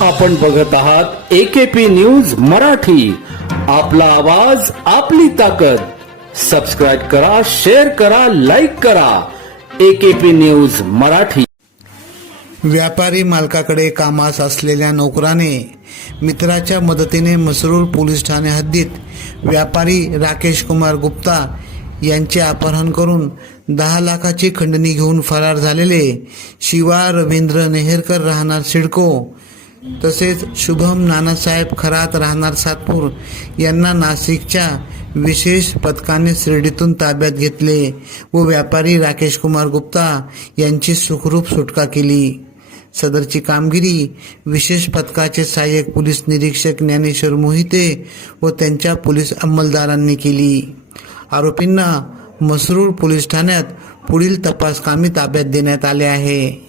आपण बघत आहात एकेपी न्यूज मराठी. आपला आवाज आपली ताकद. सबस्क्राईब करा शेअर करा लाईक करा. AKP news Marathi. व्यापारी मालकाकडे कामास असलेल्या नोकराने मित्राच्या मदतीने मसरूर पोलीस ठाणे हद्दीत व्यापारी राकेश कुमार गुप्ता यांचे अपहरण करून दहा लाखाची खंडणी घेऊन फरार झालेले शिवा रवींद्र नेहरकर राहणार सिडको तसेच शुभम नानासाहेब खरात राहणार सातपूर यांना नाशिकच्या विशेष पथकाने शिर्डीतून ताब्यात घेतले व व्यापारी राकेश कुमार गुप्ता यांची सुखरूप सुटका केली. सदरची कामगिरी विशेष पथकाचे सहाय्यक पोलीस निरीक्षक ज्ञानेश्वर मोहिते व त्यांच्या पोलीस अंमलदारांनी केली. आरोपींना मसरूळ पोलीस ठाण्यात पुढील तपास कामी ताब्यात देण्यात आले आहे.